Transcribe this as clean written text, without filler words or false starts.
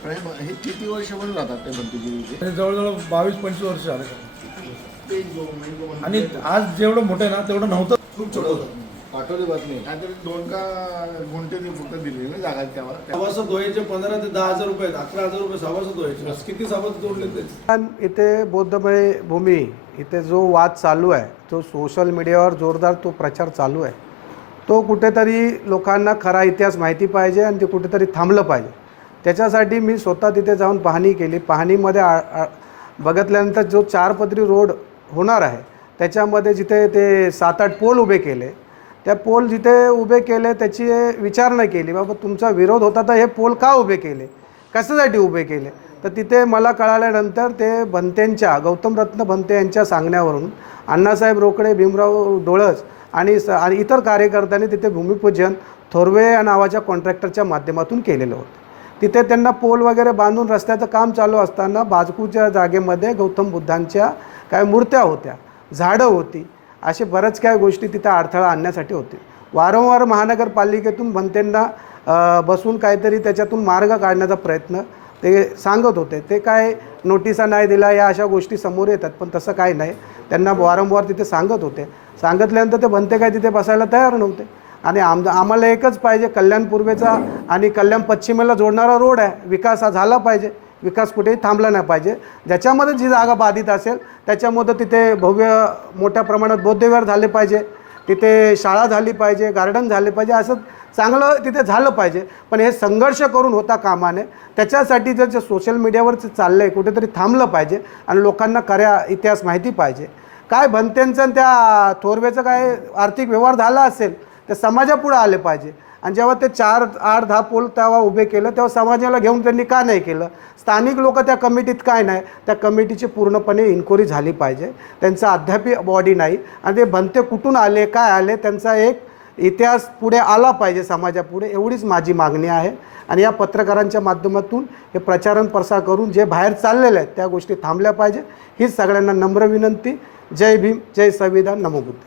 हे किती वर्षापासून राहतात ते भंतेजी? जवळजवळ 22-25 वर्ष झाले. ते जो आणि आज जेवढं मोठं आहे ना तेवढं नव्हतं, खूप छोटं होतं. पाठवली बातमी काहीतरी 2 का गुंठे फक्त दिली ना जागा त्यावर. सभासद धुवायचे 15 ते 10,000 रुपये, 11,000 रुपये सभासद धुवायचे. किती सभासद जोडले त्याचे? इथे बौद्धमय भूमी इथे जो वाद चालू आहे, तो सोशल मीडियावर जोरदार तो प्रचार चालू आहे. तो कुठेतरी लोकांना खरा इतिहास माहिती पाहिजे आणि ते कुठेतरी थांबलं पाहिजे. त्याच्यासाठी मी स्वतः तिथे जाऊन पाहणी केली. पाहणीमध्ये बघितल्यानंतर जो 4 पदरी रोड होणार आहे त्याच्यामध्ये जिथे ते 7-8 पोल उभे केले, त्या पोल जिथे उभे केले त्याची विचारणा केली, बाबा तुमचा विरोध होता तर हे पोल का उभे केले, कशासाठी उभे केले. तर तिथे मला कळाल्यानंतर ते भंतेंच्या गौतमरत्न भंते यांच्या सांगण्यावरून अण्णासाहेब रोकडे, भीमराव डोळस आणि इतर कार्यकर्त्यांनी तिथे भूमिपूजन थोरवे नावाच्या कॉन्ट्रॅक्टरच्या माध्यमातून केलेलं होतं. तिथे त्यांना पोल वगैरे बांधून रस्त्याचं काम चालू असताना बाजूच्या जागेमध्ये गौतम बुद्धांच्या काय मूर्त्या होत्या, झाडं होती, असे बऱ्याच काय गोष्टी तिथे अडथळा आणण्यासाठी होते. वारंवार महानगरपालिकेतून भंतेंना बसून काहीतरी त्याच्यातून मार्ग काढण्याचा प्रयत्न ते सांगत होते. ते काय नोटिसा नाही दिला या अशा गोष्टी समोर येतात, पण तसं काय नाही. त्यांना वारंवार तिथे सांगत होते. सांगितल्यानंतर ते भंते काय तिथे बसायला तयार नव्हते. आणि आम्हाला एकच पाहिजे, कल्याण पूर्वेचा आणि कल्याण पश्चिमेला जोडणारा रोड आहे. विकास हा झाला पाहिजे, विकास कुठेही थांबला नाही पाहिजे. ज्याच्यामध्ये जी जागा बाधित असेल त्याच्यामध्ये तिथे भव्य मोठ्या प्रमाणात बौद्धविहार झाले पाहिजे, तिथे शाळा झाली पाहिजे, गार्डन झाले पाहिजे, असं चांगलं तिथे झालं पाहिजे. पण हे संघर्ष करून होता कामा नये. त्याच्यासाठी जर जे सोशल मीडियावर चाललं आहे कुठेतरी थांबलं पाहिजे आणि लोकांना खऱ्या इतिहास माहिती पाहिजे. काय भंतेंचं आणि त्या थोरवेचं काय आर्थिक व्यवहार झाला असेल ते समाजापुढे आले पाहिजे. आणि जेव्हा ते 4, 8, 10 पोल तेव्हा उभे केलं तेव्हा समाजाला घेऊन त्यांनी का नाही केलं, स्थानिक लोक त्या कमिटीत काय नाही, त्या कमिटीची पूर्णपणे इन्क्वायरी झाली पाहिजे. त्यांचा अद्याप बॉडी नाही आणि ते भंते कुठून आले, काय आले, त्यांचा एक इतिहास पुढे आला पाहिजे समाजापुढे, एवढीच माझी मागणी आहे. आणि या पत्रकारांच्या माध्यमातून हे प्रचारण प्रसार करून जे बाहेर चाललेले आहेत त्या गोष्टी थांबल्या पाहिजे, हीच सगळ्यांना नम्र विनंती. जय भीम, जय संविधान, नमो बुद्ध.